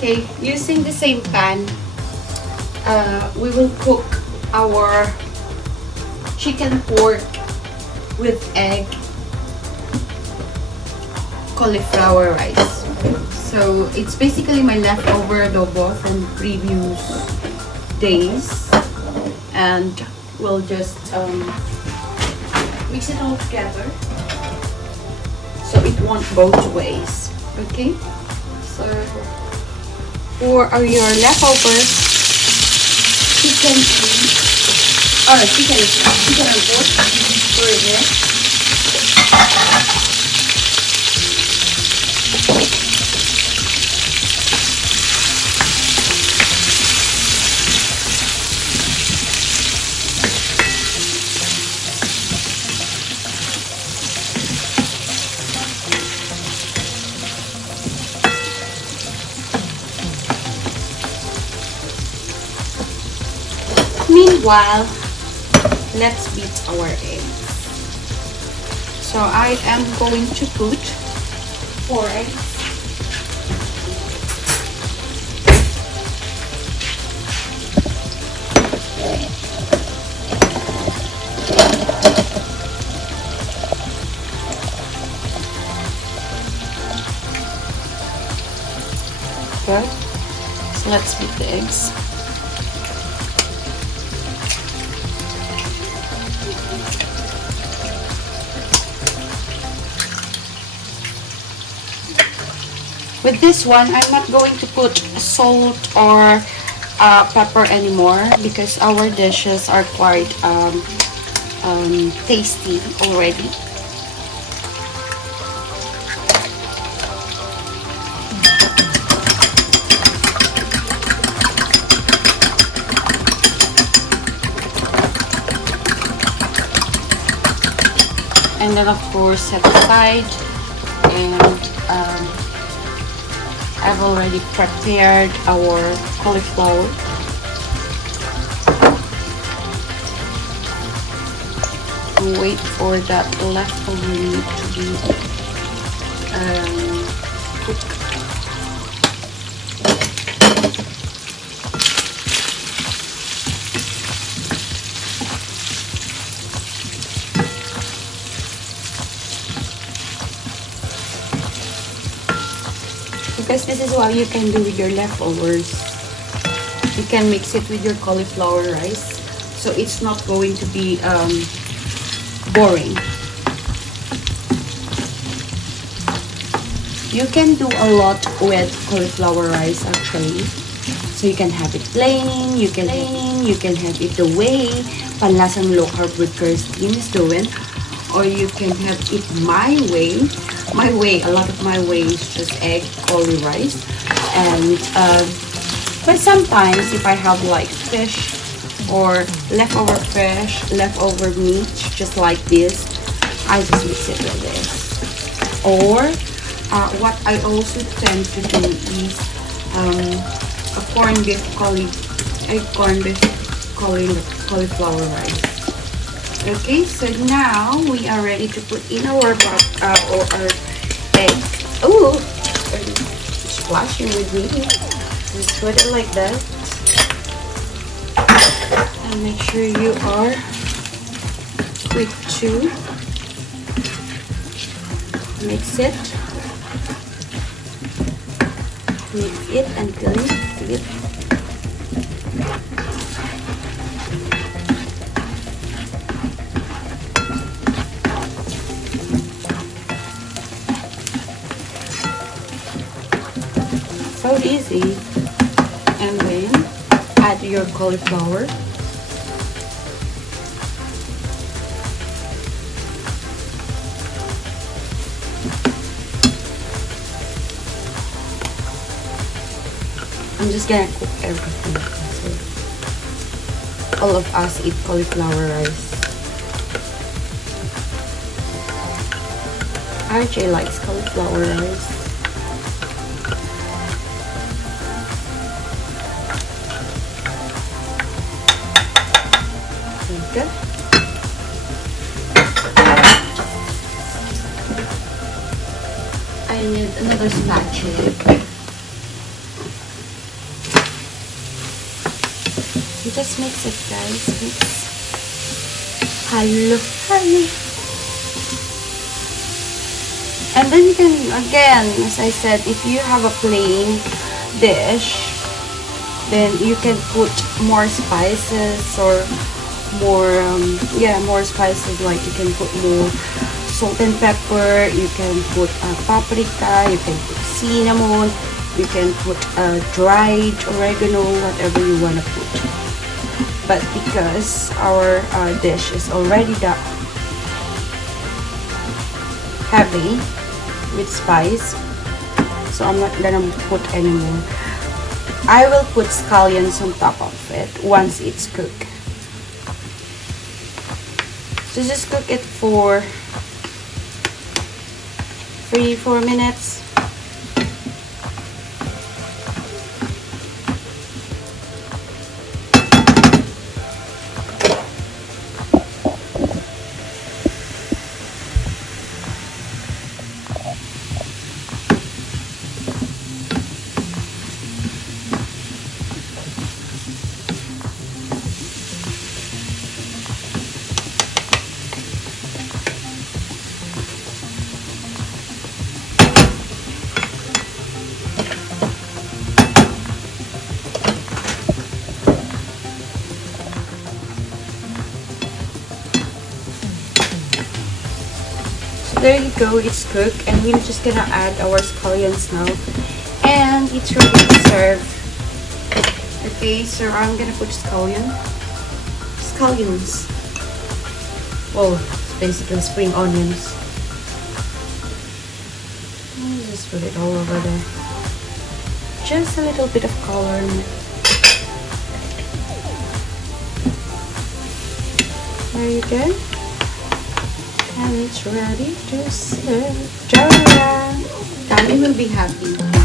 Okay, using the same pan, we will cook our chicken pork with egg cauliflower rice. So it's basically my leftover adobo from previous days, and we'll just mix it all together so it won't go to waste. Okay, so for your leftover chicken and pork, for this. Meanwhile, let's beat our eggs. So I am going to put 4 eggs. Okay, so let's beat the eggs. With this one, I'm not going to put salt or pepper anymore because our dishes are quite tasty already. And then of course set aside, and I've already prepared our cauliflower. Wait for that leftover meat to be cooked. Because this is what you can do with your leftovers. You can mix it with your cauliflower rice, so it's not going to be boring. You can do a lot with cauliflower rice actually. So you can have it plain, you can have it the way panlasang low carb with Kirsten is doing, or you can have it my way. A lot of my way is just egg, cauli rice, and but sometimes if I have like fish or leftover fish, leftover meat, just like this, I just mix it with this. Or what I also tend to do is a corned beef cauliflower rice. Okay, so now we are ready to put in our egg. Oh, it's splashing with me. Just put it like that. And make sure you are quick to mix it. Mix it until you flip. So easy. And then add your cauliflower. I'm just gonna cook everything. So all of us eat cauliflower rice. RJ likes cauliflower rice. Good. I need another spatula. just mix it, guys. Mix. Halo, halo. And then you can, again, as I said, if you have a plain dish, then you can put more spices or more, more spices. Like you can put more salt and pepper, you can put paprika, you can put cinnamon, you can put dried oregano, whatever you want to put. But because our dish is already heavy with spice, so I'm not gonna put any more. I will put scallions on top of it once it's cooked. So just cook it for 3-4 minutes. There you go, it's cooked, and we're just gonna add our scallions now, and it's ready to serve. Okay, so I'm gonna put scallions. Well, it's basically spring onions. Just put it all over there. Just a little bit of color in it. There you go. And it's ready to serve. Ta-da! Daddy will be happy.